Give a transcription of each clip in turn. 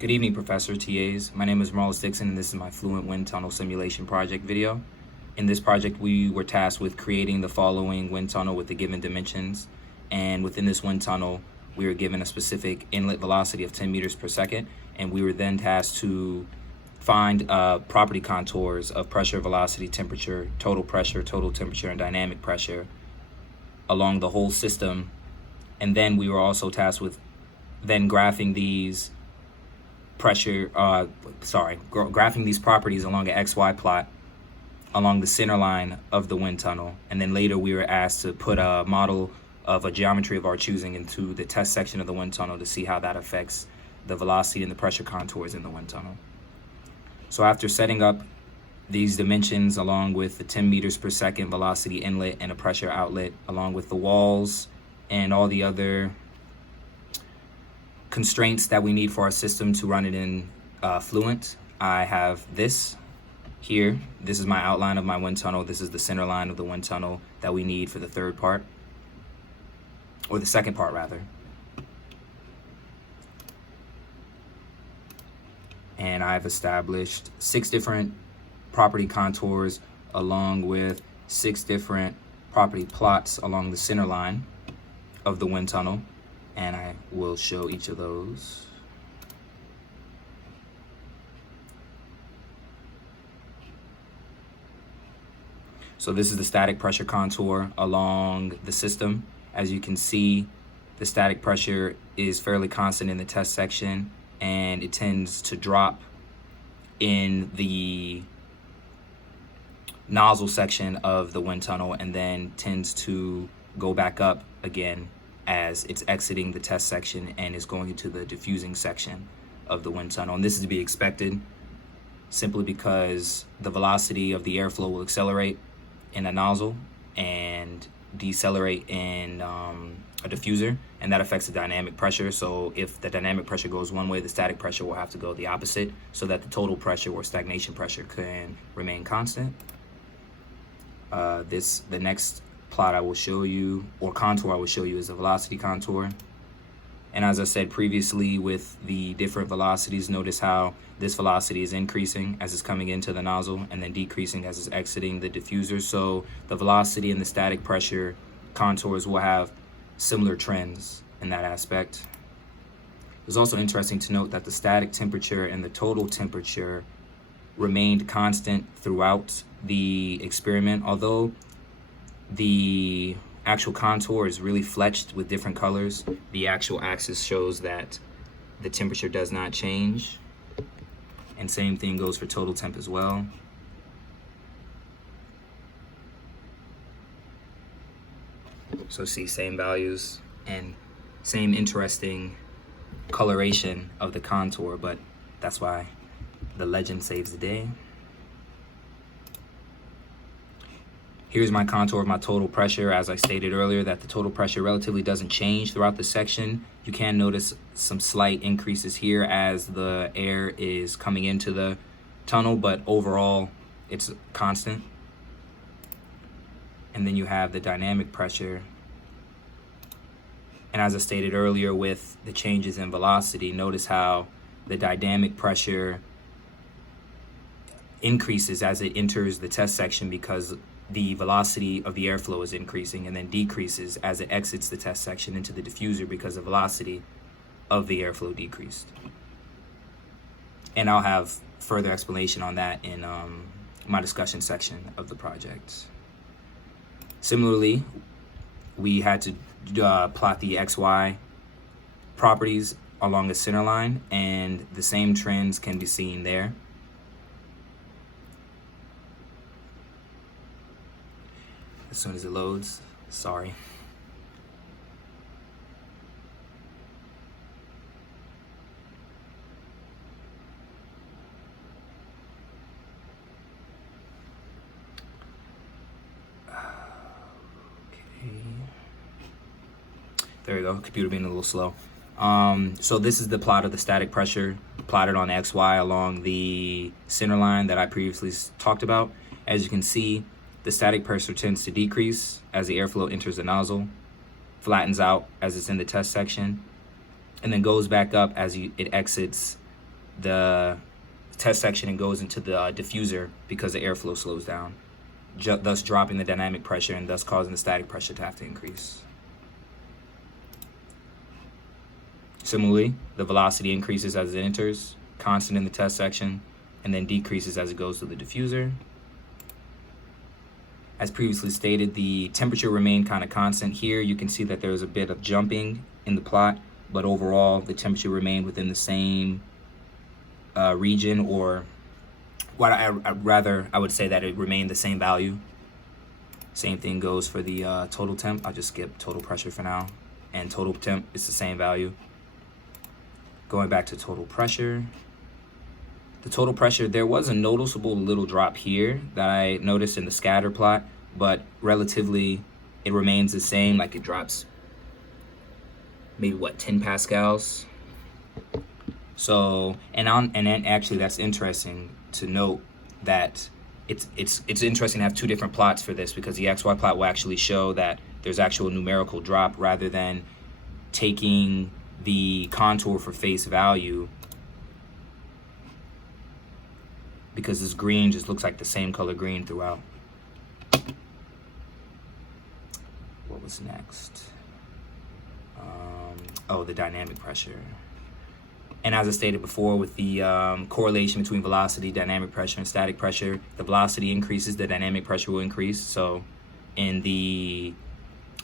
Good evening, Professor, TAs. My name is Marlos Dixon, and this is my Fluent Wind Tunnel Simulation Project video. In this project, we were tasked with creating the following wind tunnel with the given dimensions. And within this wind tunnel, we were given a specific inlet velocity of 10 meters per second. And we were then tasked to find property contours of pressure, velocity, temperature, total pressure, total temperature, and dynamic pressure along the whole system. And then we were also tasked with then graphing these graphing these properties along an XY plot along the center line of the wind tunnel. And then later we were asked to put a model of a geometry of our choosing into the test section of the wind tunnel to see how that affects the velocity and the pressure contours in the wind tunnel. So after setting up these dimensions along with the 10 meters per second velocity inlet and a pressure outlet, along with the walls and all the other constraints that we need for our system to run it in Fluent, I have this here. This is my outline of my wind tunnel. This is the center line of the wind tunnel that we need for the third part, or the second part rather. And I've established 6 different property contours along with 6 different property plots along the center line of the wind tunnel. And I will show each of those. So this is the static pressure contour along the system. As you can see, the static pressure is fairly constant in the test section, and it tends to drop in the nozzle section of the wind tunnel and then tends to go back up again as it's exiting the test section and is going into the diffusing section of the wind tunnel. And this is to be expected simply because the velocity of the airflow will accelerate in a nozzle and decelerate in a diffuser, and that affects the dynamic pressure. So if the dynamic pressure goes one way, the static pressure will have to go the opposite so that the total pressure or stagnation pressure can remain constant. The next plot I will show you, or contour I will show you, is the velocity contour. And as I said previously, with the different velocities, notice how this velocity is increasing as it's coming into the nozzle and then decreasing as it's exiting the diffuser. So the velocity and the static pressure contours will have similar trends in that aspect. It's also interesting to note that the static temperature and the total temperature remained constant throughout the experiment, although the actual contour is really fletched with different colors. The actual axis shows that the temperature does not change, and same thing goes for total temp as well. So see, same values and same interesting coloration of the contour, but that's why the legend saves the day. Here's my contour of my total pressure. As I stated earlier, that the total pressure relatively doesn't change throughout the section. You can notice some slight increases here as the air is coming into the tunnel, but overall it's constant. And then you have the dynamic pressure. And as I stated earlier, with the changes in velocity, notice how the dynamic pressure increases as it enters the test section because the velocity of the airflow is increasing, and then decreases as it exits the test section into the diffuser because the velocity of the airflow decreased. And I'll have further explanation on that in my discussion section of the project. Similarly, we had to plot the XY properties along the center line, and the same trends can be seen there. As soon as it loads, sorry. Okay. There we go, computer being a little slow. So this is the plot of the static pressure plotted on XY along the center line that I previously talked about. As you can see, the static pressure tends to decrease as the airflow enters the nozzle, flattens out as it's in the test section, and then goes back up as it exits the test section and goes into the diffuser because the airflow slows down, thus dropping the dynamic pressure and thus causing the static pressure to have to increase. Similarly, the velocity increases as it enters, constant in the test section, and then decreases as it goes to the diffuser. As previously stated, the temperature remained kind of constant. Here you can see that there's a bit of jumping in the plot, but overall the temperature remained within the same region, or what I would say that it remained the same value. Same thing goes for the total temp. I'll just skip total pressure for now, and total temp is the same value. Going back to total pressure, the total pressure, there was a noticeable little drop here that I noticed in the scatter plot, but relatively it remains the same. Like it drops maybe what, 10 pascals. So and then actually that's interesting to note that it's interesting to have two different plots for this, because the XY plot will actually show that there's actual numerical drop rather than taking the contour for face value, because this green just looks like the same color green throughout. What was next? Oh, the dynamic pressure. And as I stated before, with the correlation between velocity, dynamic pressure, and static pressure, the velocity increases, the dynamic pressure will increase. So in the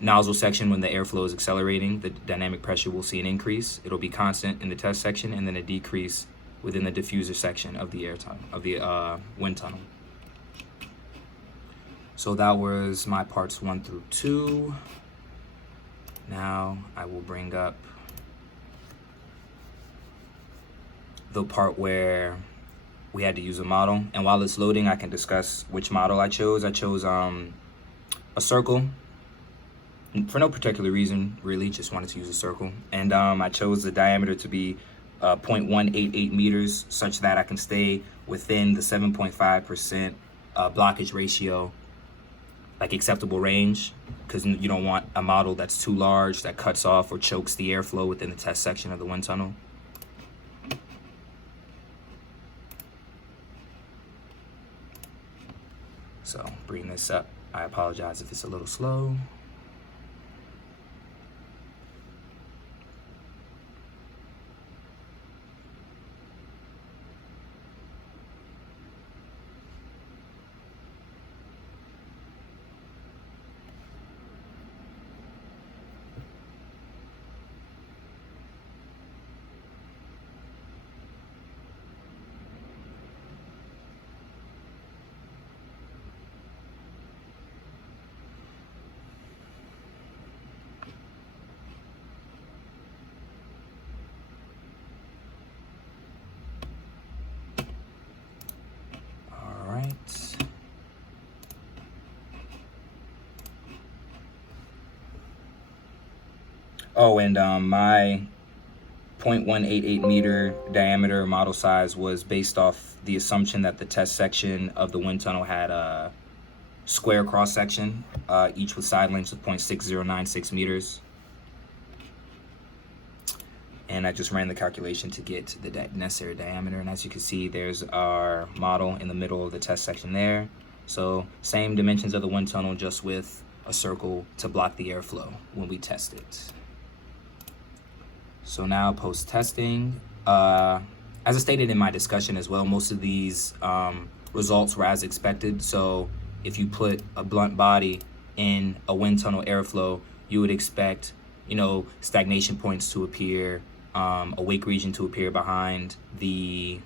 nozzle section, when the airflow is accelerating, the dynamic pressure will see an increase. It'll be constant in the test section, and then a decrease within the diffuser section of the air tunnel, of the wind tunnel. So that was my parts 1 through 2. Now I will bring up the part where we had to use a model, and while it's loading I can discuss which model I chose. I chose a circle for no particular reason, really, just wanted to use a circle. And I chose the diameter to be 0.188 meters, such that I can stay within the 7.5% blockage ratio, like acceptable range, because you don't want a model that's too large that cuts off or chokes the airflow within the test section of the wind tunnel. So bring this up. I apologize if it's a little slow. Oh, and my 0.188 meter diameter model size was based off the assumption that the test section of the wind tunnel had a square cross section, each with side lengths of 0.6096 meters. And I just ran the calculation to get the necessary diameter. And as you can see, there's our model in the middle of the test section there. So same dimensions of the wind tunnel, just with a circle to block the airflow when we test it. So now post-testing, as I stated in my discussion as well, most of these results were as expected. So if you put a blunt body in a wind tunnel airflow, you would expect, stagnation points to appear, a wake region to appear behind the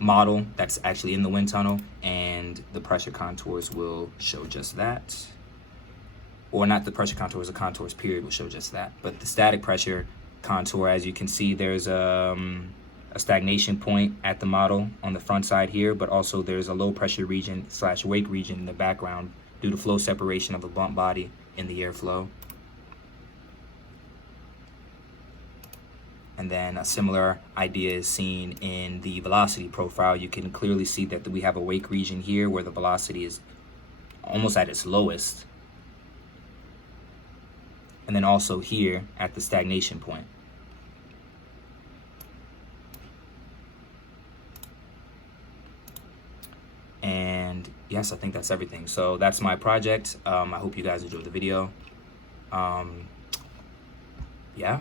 model that's actually in the wind tunnel, and the pressure contours will show just that. Or not the pressure contours, the contours period will show just that. But the static pressure contour, as you can see, there's a stagnation point at the model on the front side here, but also there's a low pressure region / wake region in the background due to flow separation of the blunt body in the airflow. And then a similar idea is seen in the velocity profile. You can clearly see that we have a wake region here where the velocity is almost at its lowest. And then also here at the stagnation point. yes, I think that's everything. So that's my project. I hope you guys enjoyed the video. Yeah.